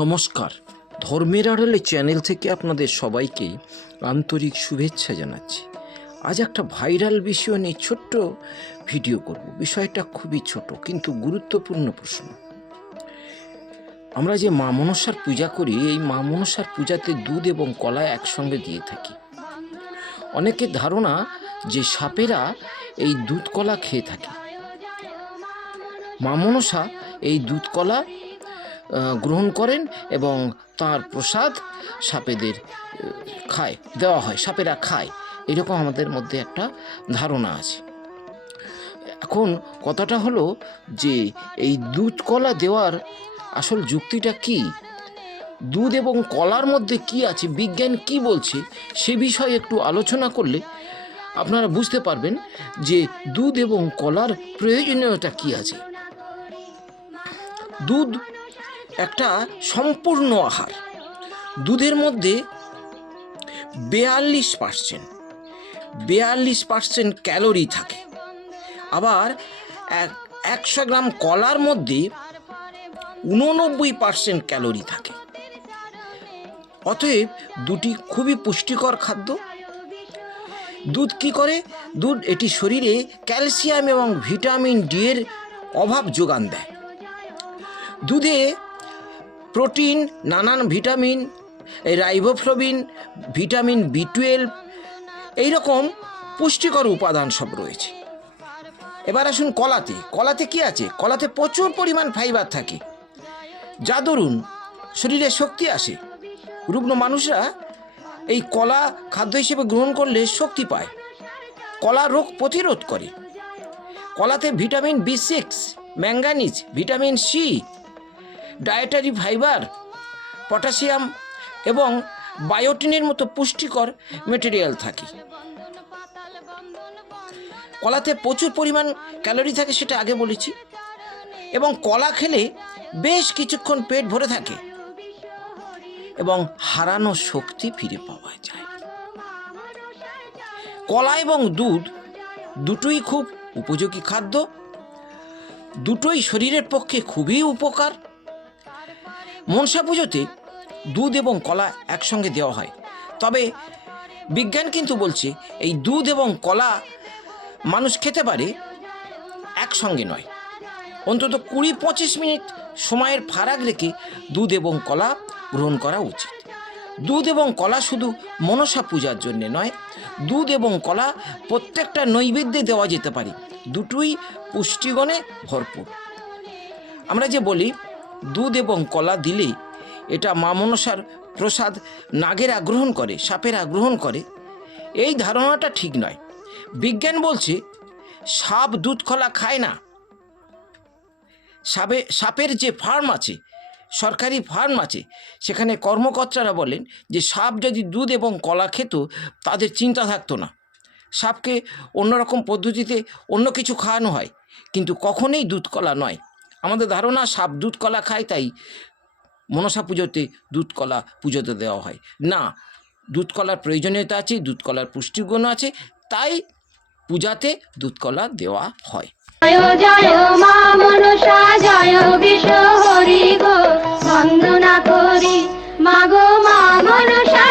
নমস্কার, ধর্মের আড়ালে চ্যানেল থেকে আপনাদের সবাইকে আন্তরিক শুভেচ্ছা জানাচ্ছি। আজ একটা ভাইরাল বিষয় নিয়ে ছোট্ট ভিডিও করব। বিষয়টা খুবই ছোট কিন্তু গুরুত্বপূর্ণ প্রশ্ন। আমরা যে মা মনসার পূজা করি, এই মা মনসার পূজাতে দুধ এবং কলা একসঙ্গে দিয়ে থাকি। অনেকের ধারণা যে সাপেরা এই দুধ কলা খেয়ে থাকে। মা মনসা এই দুধ কলা গ্রহণ করেন এবং তার প্রসাদ সাপেদের দেওয়া হয়, সাপেরা খায়, এরকম আমাদের মধ্যে একটা ধারণা আছে। এখন কথাটা হলো যে এই দুধ কলা দেওয়ার আসল যুক্তিটা কি, দুধ এবং কলার মধ্যে কি আছে, বিজ্ঞান কি বলছে, সে বিষয়ে একটু আলোচনা করলে আপনারা বুঝতে পারবেন যে দুধ এবং কলার প্রয়োজনীয়তা কি আছে। দুধ একটা সম্পূর্ণ আহার। দুধের মধ্যে 42% ক্যালোরি থাকে। আবার 100 গ্রাম কলার মধ্যে 89% ক্যালোরি থাকে। অতএব দুটি খুবই পুষ্টিকর খাদ্য। দুধ কি করে? দুধ এটি শরীরে ক্যালসিয়াম এবং ভিটামিন ডি এর অভাব যোগান দেয়। দুধে প্রোটিন, নানান ভিটামিন, রাইবোফ্লাভিন, ভিটামিন B12, এইরকম পুষ্টিকর উপাদান সব রয়েছে। এবার আসুন কলাতে কি আছে? কলাতে প্রচুর পরিমাণ ফাইবার থাকে, যা দরুন শরীরে শক্তি আসে। রুগ্ন মানুষরা এই কলা খাদ্য হিসেবে গ্রহণ করলে শক্তি পায়। কলা রোগ প্রতিরোধ করে। কলাতে vitamin B6, manganese, vitamin C, dietary fibre, potassium এবং বায়োটিনের মতো পুষ্টিকর ম্যাটেরিয়াল থাকে। কলাতে প্রচুর পরিমাণ ক্যালোরি থাকে, সেটা আগে বলেছি। এবং কলা খেলে বেশ কিছুক্ষণ পেট ভরে থাকে এবং হারানো শক্তি ফিরে পাওয়া যায়। কলা এবং দুধ দুটোই খুব উপযোগী খাদ্য, দুটোই শরীরের পক্ষে খুবই উপকার। মনসা পুজোতে দুধ এবং কলা একসঙ্গে দেওয়া হয়। তবে বিজ্ঞান কিন্তু বলছে এই দুধ এবং কলা মানুষ খেতে পারে, একসঙ্গে নয়। অন্তত 20-25 মিনিট সময়ের ফারাক রেখে দুধ এবং কলা গ্রহণ করা উচিত। দুধ এবং কলা শুধু মনসা পূজার জন্যে নয়, দুধ এবং কলা প্রত্যেকটা নৈবেদ্যে দেওয়া যেতে পারে। দুটোই পুষ্টিগুণে ভরপুর। আমরা যে বলি দুধ এবং কলা দিলে এটা মা মনসার প্রসাদ নাগেরা গ্রহণ করে, সাপেরা গ্রহণ করে, এই ধারণাটা ঠিক নয়। বিজ্ঞান বলছে সাপ দুধ কলা খায় না। সাপের যে ফার্ম আছে, সরকারি ফার্ম আছে, সেখানে কর্মকর্তারা বলেন যে সাপ যদি দুধ এবং কলা খেত তাদের চিন্তা থাকতো না। সাপকে অন্যরকম পদ্ধতিতে অন্য কিছু খাওয়ানো হয়, কিন্তু কখনোই দুধ কলা নয়। আমাদের ধারণা সাপ দুধ কলা খায়, তাই মনসা পুজোতে দুধ কলা পুজোতে দেওয়া হয় না। দুধ কলার প্রয়োজনীয়তা আছে, দুধ কলার পুষ্টিগুণ আছে, তাই পূজাতে দুধ কলা দেওয়া হয়। জয় জয় মা মনসা, জয় বিশ্ব হরি গো, বন্দনা করি মাগো মা মনসা।